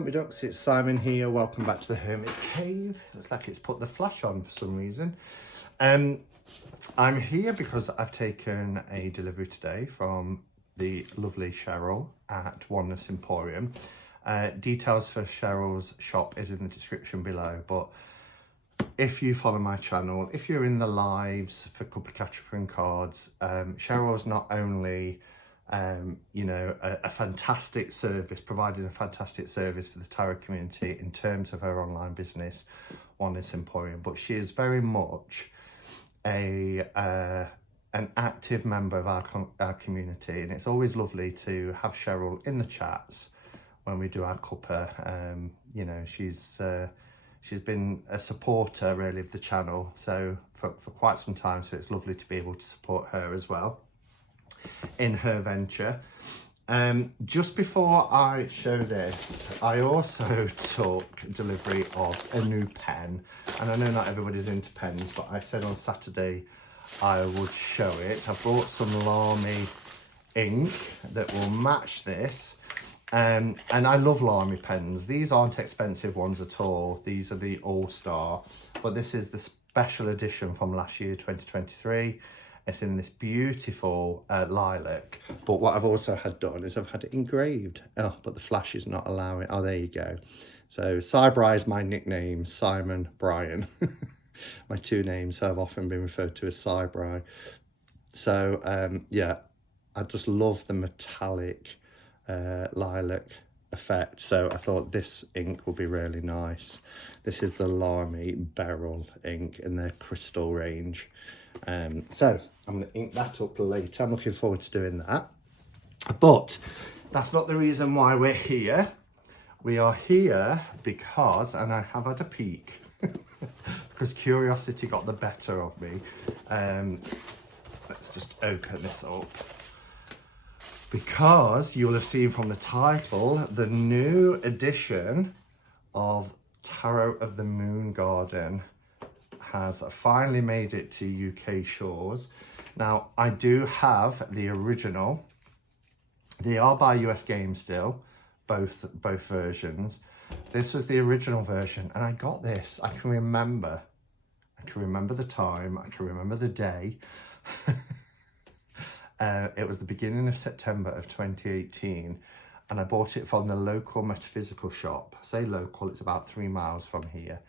out, my ducks, it's Simon here. Welcome back to the Hermit's Cave. Looks like it's put the flash on for some reason. I'm here because I've taken a delivery today from the lovely Cheryl at Oneness Emporium. Details for Cheryl's shop is in the description below, but if you follow my channel, if you're in the lives for Cup of Ketchup and Cards, Cheryl's not only you know, a fantastic service, providing a fantastic service for the tarot community in terms of her online business, Oneness Emporium, but she is very much an active member of our community, and it's always lovely to have Cheryl in the chats when we do our cuppa. You know, she's been a supporter really of the channel, so for quite some time, so it's lovely to be able to support her as well in her venture. Just before I show this, I also took delivery of a new pen, and I know not everybody's into pens, but I said on Saturday I would show it. I brought some Lamy ink that will match this, and I love Lamy pens. These aren't expensive ones at all. These are the All-Star, but this is the special edition from last year, 2023. It's in this beautiful lilac, but what I've also had done is I've had it engraved. Oh, but the flash is not allowing. Oh, there you go. So Cybri is my nickname, Simon Brian. My two names have often been referred to as Cybri. So yeah, I just love the metallic lilac effect, so I thought this ink will be really nice. This is the Lamy Beryl ink in their crystal range. So I'm going to ink that up later. I'm looking forward to doing that, but that's not the reason why we're here. We are here because, and I have had a peek because curiosity got the better of me. Let's just open this up, because you'll have seen from the title the new edition of Tarot of the Moon Garden has finally made it to UK shores. Now, I do have the original. They are by US Games still, both versions. This was the original version, and I got this. I can remember the time, I can remember the day. It was the beginning of September of 2018, and I bought it from the local metaphysical shop. I say local, it's about 3 miles from here.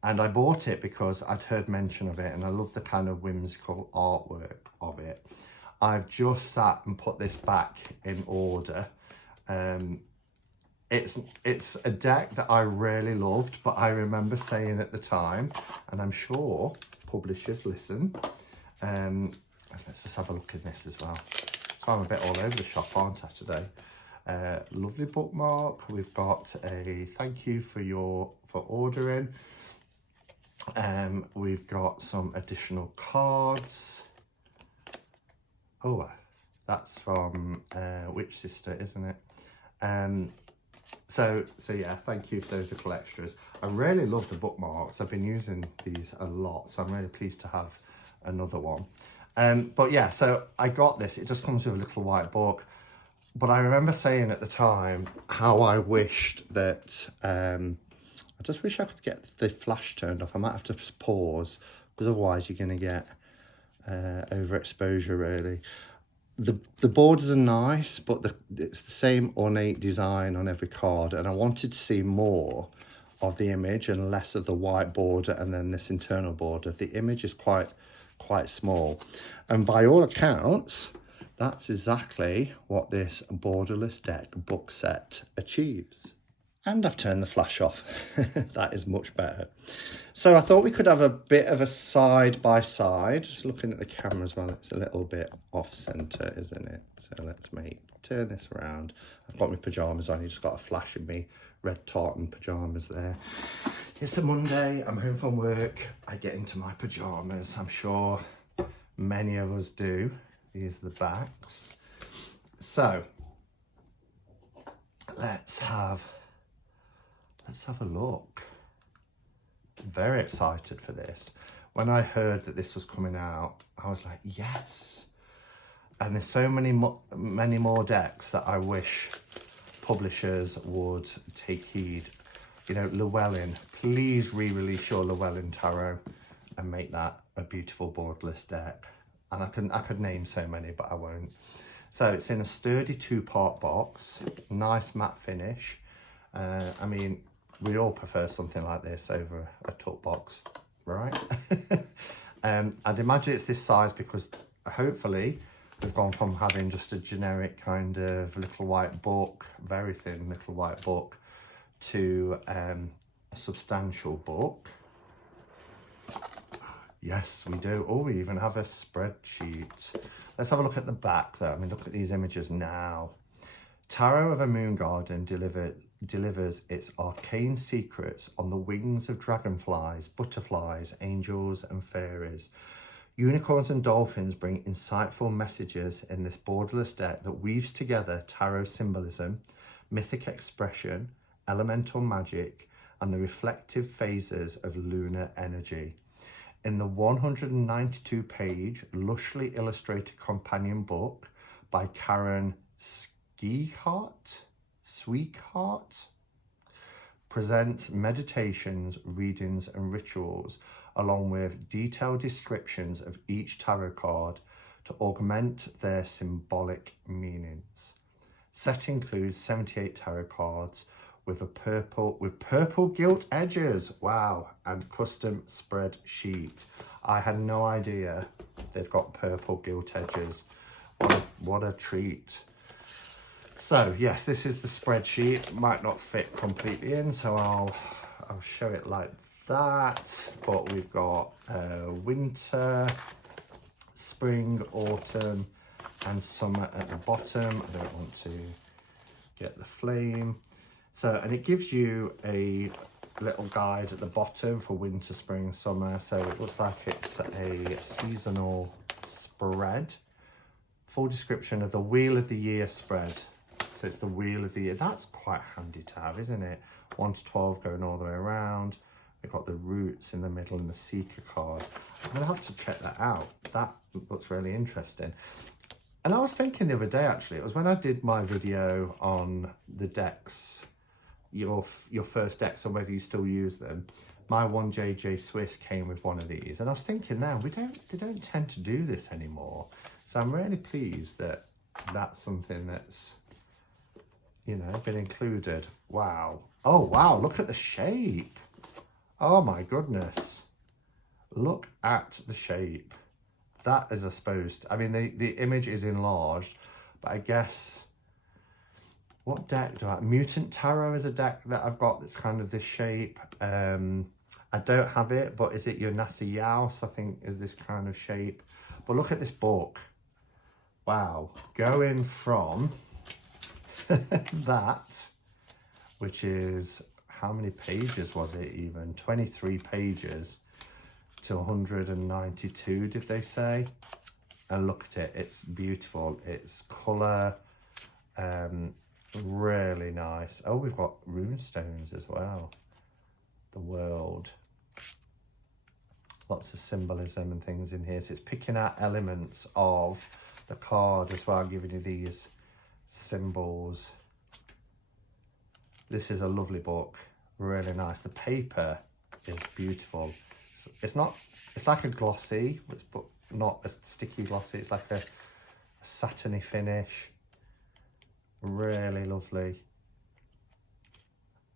And I bought it because I'd heard mention of it, and I love the kind of whimsical artwork of it. I've just sat and put this back in order. It's a deck that I really loved, but I remember saying at the time, and I'm sure publishers listen, let's just have a look in this as well. So I'm a bit all over the shop, aren't I, today? Lovely bookmark. We've got a thank you for ordering. We've got some additional cards. Oh, that's from Witch Sister, isn't it? So yeah, thank you for those little extras. I really love the bookmarks. I've been using these a lot, so I'm really pleased to have another one. But yeah, so I got this. It just comes with a little white book. But I remember saying at the time how I wished that, I just wish I could get the flash turned off. I might have to pause, because otherwise you're going to get overexposure really. The borders are nice, but it's the same ornate design on every card, and I wanted to see more of the image and less of the white border and then this internal border. The image is quite small, and by all accounts that's exactly what this borderless deck book set achieves. And I've turned the flash off. That is much better. So I thought we could have a bit of a side by side. Just looking at the camera as well, it's a little bit off center, isn't it? So let's turn this around. I've got my pajamas on. You just got a flash of me red tartan pajamas there. It's a Monday, I'm home from work. I get into my pajamas. I'm sure many of us do. These are the backs. So let's have a look. Very excited for this. When I heard that this was coming out, I was like, yes. And there's so many more decks that I wish publishers would take heed. You know, Llewellyn, please re-release your Llewellyn Tarot and make that a beautiful borderless deck. And I could name so many, but I won't. So it's in a sturdy 2-part box, nice matte finish. I mean, we all prefer something like this over a tuck box, right? I'd imagine it's this size because hopefully we've gone from having just a generic kind of little white book, very thin little white book, to a substantial book. Yes, we do. Oh, we even have a spreadsheet. Let's have a look at the back though. I mean, look at these images now. Tarot of a Moon Garden delivers its arcane secrets on the wings of dragonflies, butterflies, angels and fairies. Unicorns and dolphins bring insightful messages in this borderless deck that weaves together tarot symbolism, mythic expression, elemental magic, and the reflective phases of lunar energy. In the 192-page, lushly illustrated companion book by Karen Sweetheart presents meditations, readings, and rituals, along with detailed descriptions of each tarot card to augment their symbolic meanings. Set includes 78 tarot cards with purple gilt edges, wow, and custom spreadsheet. I had no idea they've got purple gilt edges. What a treat. So yes, this is the spreadsheet. It might not fit completely in, so I'll show it like that. But we've got winter, spring, autumn, and summer at the bottom. I don't want to get the flame. So, and it gives you a little guide at the bottom for winter, spring, summer. So it looks like it's a seasonal spread. Full description of the Wheel of the Year spread. So it's the Wheel of the Year. That's quite handy to have, isn't it? 1 to 12 going all the way around. We've got the roots in the middle and the Seeker card. I'm going to have to check that out. That looks really interesting. And I was thinking the other day, actually, it was when I did my video on the decks, your first decks, or whether you still use them. My 1JJ Swiss came with one of these. And I was thinking now, they don't tend to do this anymore. So I'm really pleased that that's something that's, you know, been included. Wow. Oh, wow. Look at the shape. Oh, my goodness. Look at the shape. That is, I suppose, I mean, the image is enlarged, but I guess, what deck do I, Mutant Tarot is a deck that I've got that's kind of this shape. I don't have it, but is it your Nasa Yaus, I think, is this kind of shape. But look at this book. Wow. Going from that, which is, how many pages was it even? 23 pages to 192, did they say? And look at it, it's beautiful. It's colour, really nice. Oh, we've got runestones as well. The world. Lots of symbolism and things in here. So it's picking out elements of the card as well, giving you these symbols. This is a lovely book, really nice. The paper is beautiful. It's like a glossy, but not a sticky glossy. It's like a satiny finish. Really lovely.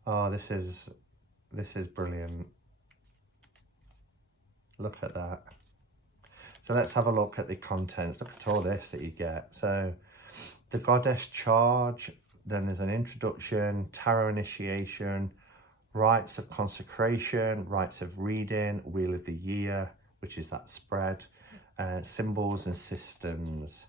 Oh, this is brilliant. Look at that. So let's have a look at the contents. Look at all this that you get. So the Goddess Charge, then there's an introduction, tarot initiation, rites of consecration, rites of reading, Wheel of the Year, which is that spread, symbols and systems.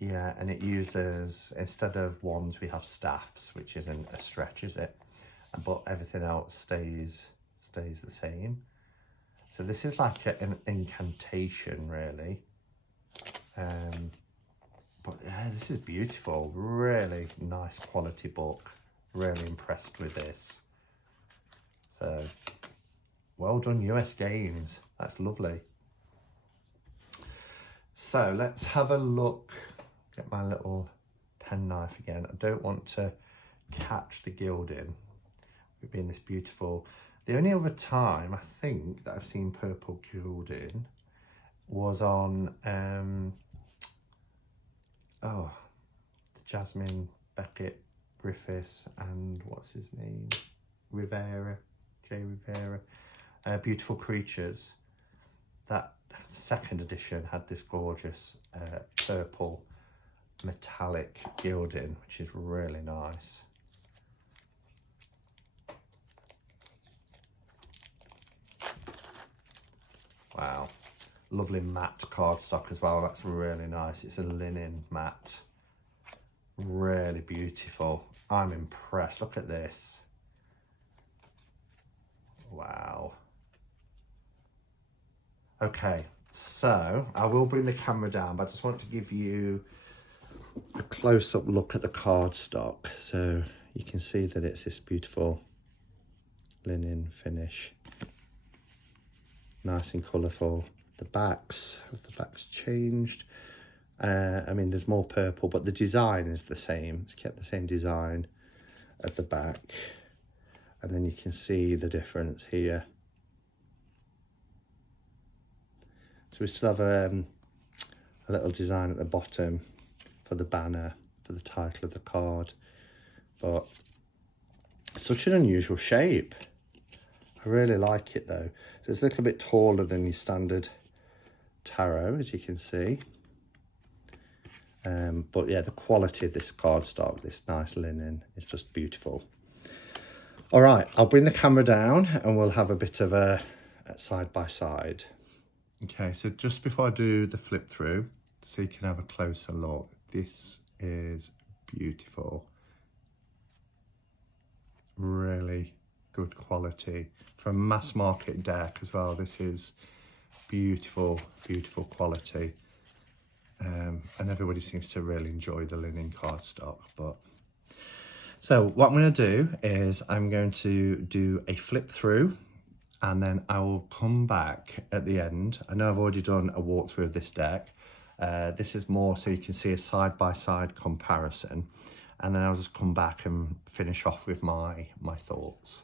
Yeah, and it uses, instead of wands, we have staffs, which isn't a stretch, is it? But everything else stays the same. So this is like an incantation, really. But yeah, this is beautiful. Really nice quality book. Really impressed with this. So, well done, US Games. That's lovely. So let's have a look. Get my little penknife again. I don't want to catch the gilding with being this beautiful. The only other time I think that I've seen purple gilding was on the Jasmine Beckett Griffiths and what's his name, Jay Rivera, Beautiful Creatures. That second edition had this gorgeous purple metallic gilding, which is really nice. Wow, lovely matte cardstock as well. That's really nice. It's a linen matte, really beautiful. I'm impressed. Look at this. Wow. Okay, so I will bring the camera down, but I just want to give you a close-up look at the cardstock, so you can see that it's this beautiful linen finish, nice and colourful. The backs changed. I mean, there's more purple, but the design is the same. It's kept the same design at the back, and then you can see the difference here. So we still have a little design at the bottom for the banner, for the title of the card, but such an unusual shape. I really like it though. So it's a little bit taller than your standard tarot, as you can see. But yeah, the quality of this cardstock, this nice linen, is just beautiful. All right, I'll bring the camera down and we'll have a bit of a side by side. Okay, so just before I do the flip through, so you can have a closer look, this is beautiful. Really good quality. For a mass market deck as well, this is beautiful, beautiful quality. And everybody seems to really enjoy the linen cardstock. So what I'm going to do is I'm going to do a flip through, and then I will come back at the end. I know I've already done a walkthrough of this deck. This is more so you can see a side-by-side comparison, and then I'll just come back and finish off with my thoughts.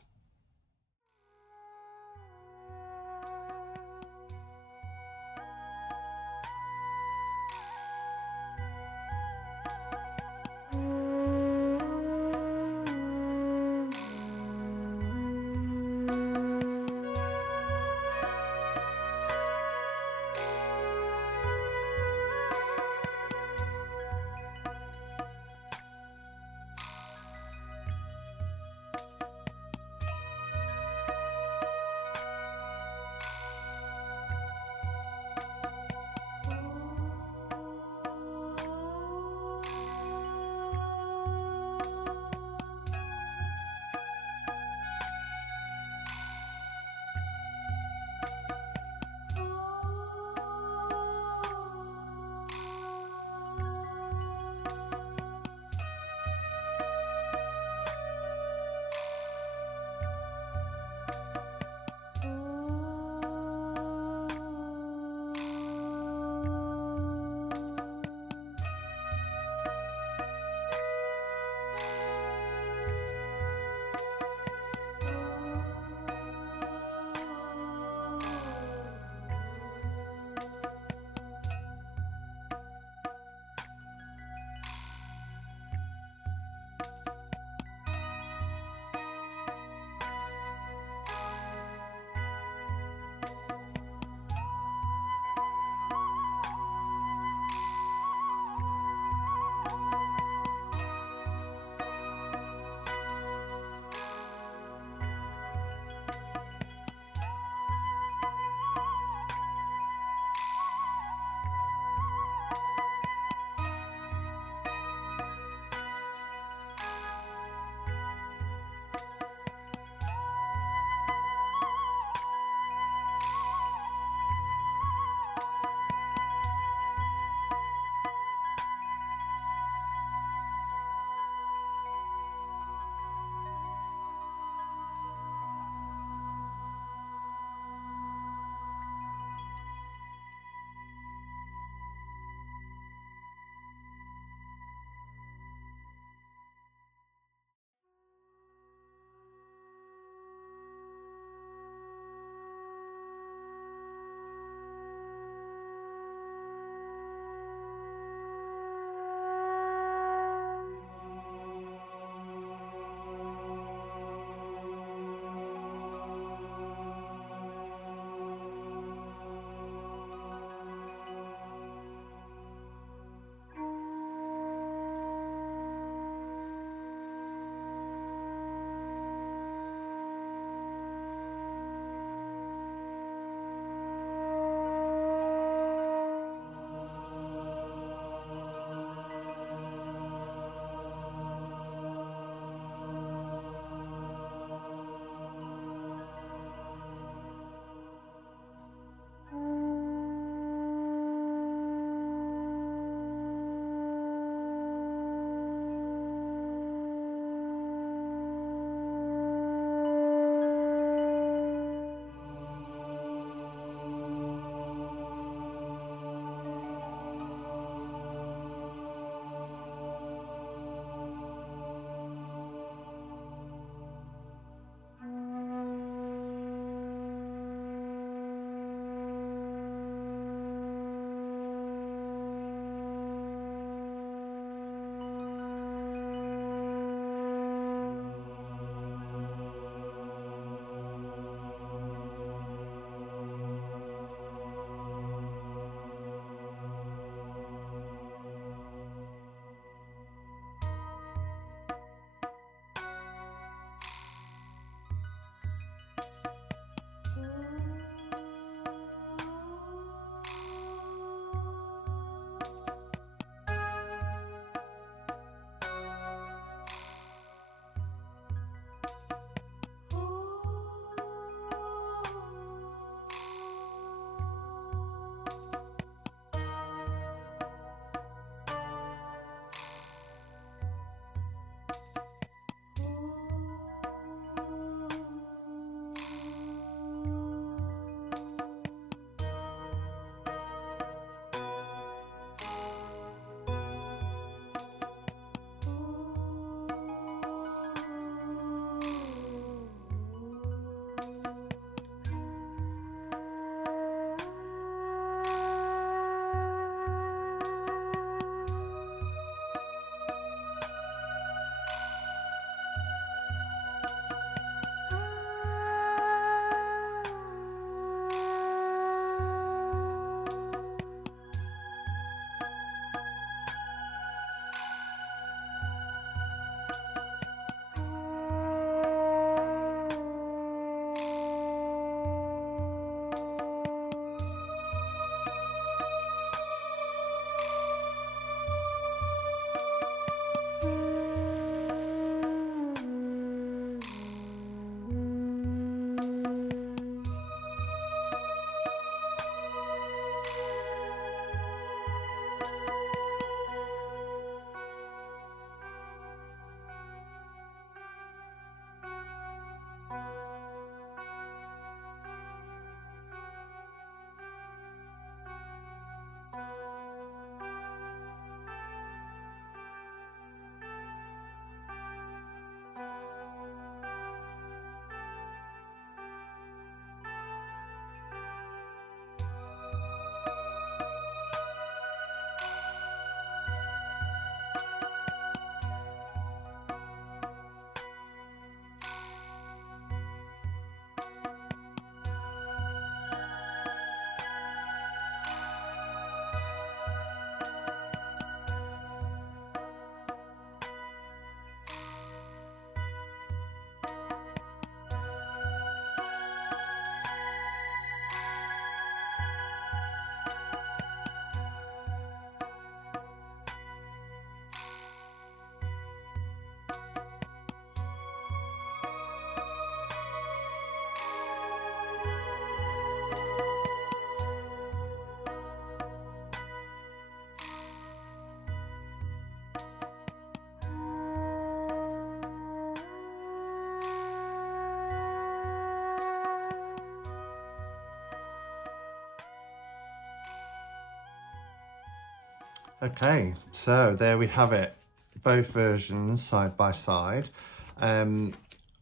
Okay, so there we have it, both versions side by side.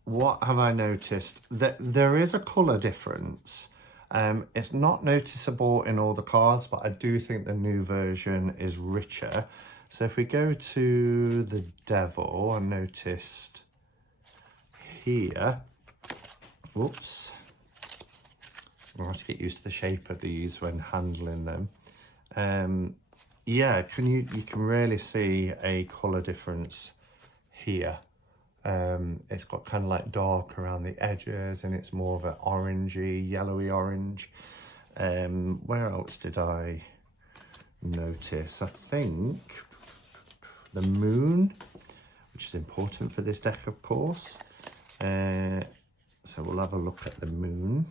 What have I noticed? That there is a colour difference. It's not noticeable in all the cards, but I do think the new version is richer. So if we go to the Devil, I noticed here, whoops, I'll have to get used to the shape of these when handling them. Yeah, you can really see a colour difference here. It's got kind of like dark around the edges, and it's more of an orangey, yellowy orange. Where else did I notice? I think the moon, which is important for this deck, of course. So we'll have a look at the moon.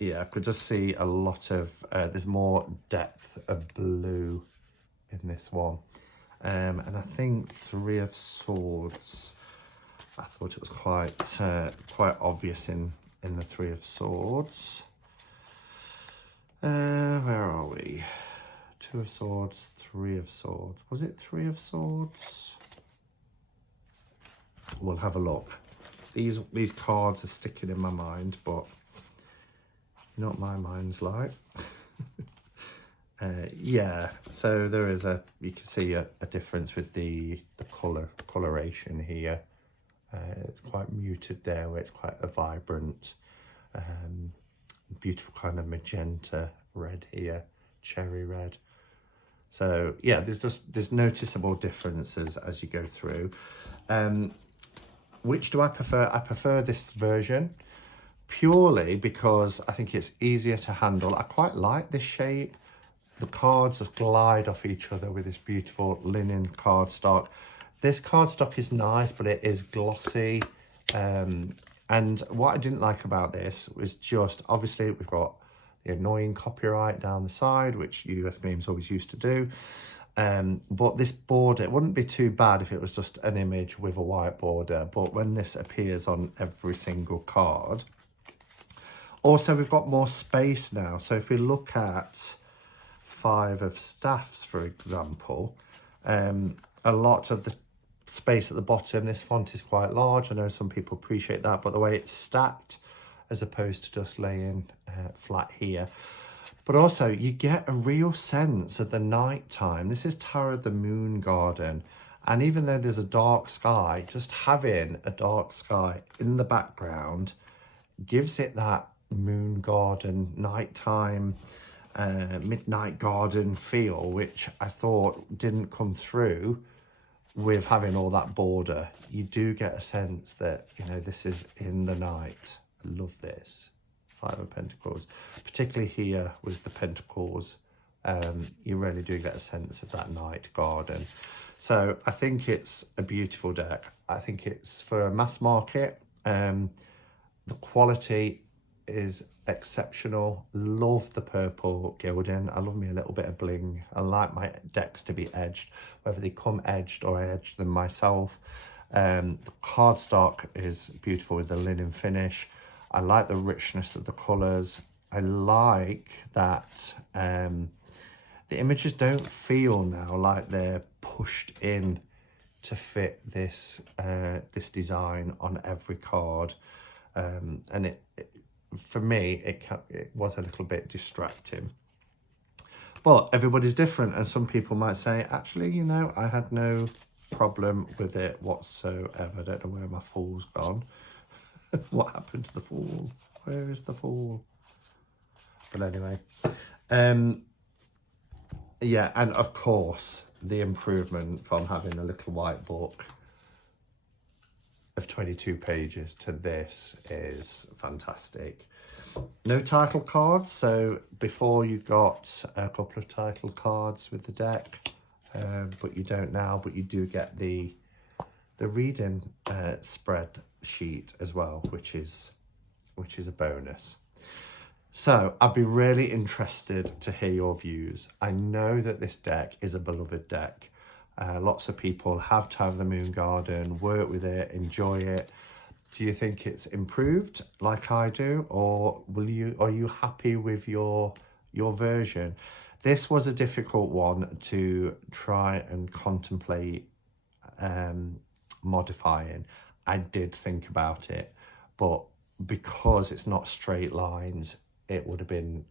Yeah, I could just see a lot of, there's more depth of blue in this one. And I think Three of Swords, I thought it was quite obvious in the Three of Swords. Where are we? Two of Swords, Three of Swords. Was it Three of Swords? We'll have a look. These cards are sticking in my mind, but you know what my mind's like. Yeah, so there is you can see a difference with the coloration here. It's quite muted there, where it's quite a vibrant, beautiful kind of magenta red here, cherry red. So yeah, there's noticeable differences as you go through. Which do I prefer? I prefer this version, purely because I think it's easier to handle. I quite like this shape. The cards just glide off each other with this beautiful linen cardstock. This cardstock is nice, but it is glossy. And what I didn't like about this was just, obviously we've got the annoying copyright down the side, which US Games always used to do. But this border, it wouldn't be too bad if it was just an image with a white border. But when this appears on every single card, also we've got more space now. So if we look at Five of Staffs, for example, a lot of the space at the bottom, this font is quite large. I know some people appreciate that, but the way it's stacked as opposed to just laying flat here. But also you get a real sense of the night time. This is Tower of the Moon Garden, and even though there's a dark sky, just having a dark sky in the background gives it that moon garden, nighttime, midnight garden feel, which I thought didn't come through with having all that border. You do get a sense that, you know, this is in the night. I love this. Five of Pentacles, particularly here with the Pentacles, you really do get a sense of that night garden. So I think it's a beautiful deck. I think it's for a mass market. The quality is exceptional. Love the purple gilding. I love me a little bit of bling. I like my decks to be edged, whether they come edged or I edge them myself. The cardstock is beautiful with the linen finish. I like the richness of the colours. I like that the images don't feel now like they're pushed in to fit this this design on every card. And it for me, it was a little bit distracting. But everybody's different, and some people might say, actually, you know, I had no problem with it whatsoever. I don't know where my fool's gone. What happened to the fool? Where is the fool? But anyway, yeah, and of course, the improvement from having a little white book of 22 pages to this is fantastic. No title cards, so before you got a couple of title cards with the deck, but you don't now, but you do get the reading spreadsheet as well, which is a bonus. So I'd be really interested to hear your views. I know that this deck is a beloved deck. Lots of people have Tower of the Moon Garden, work with it, enjoy it. Do you think it's improved like I do, or are you happy with your version? This was a difficult one to try and contemplate modifying. I did think about it, but because it's not straight lines, it would have been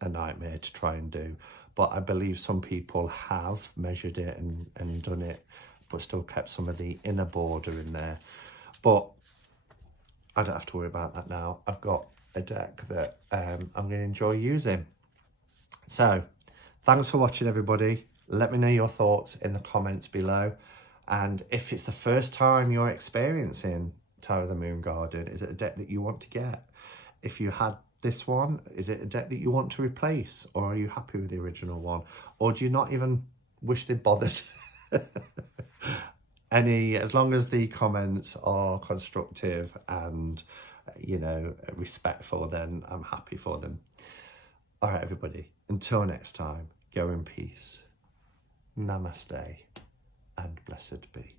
a nightmare to try and do. But I believe some people have measured it and done it, but still kept some of the inner border in there. But I don't have to worry about that now. I've got a deck that I'm going to enjoy using. So thanks for watching, everybody. Let me know your thoughts in the comments below. And if it's the first time you're experiencing Tarot of the Moon Garden, is it a deck that you want to get? If you had this one, is it a deck that you want to replace? Or are you happy with the original one? Or do you not even wish they'd bothered? As long as the comments are constructive and, you know, respectful, then I'm happy for them. All right, everybody, until next time, go in peace. Namaste and blessed be.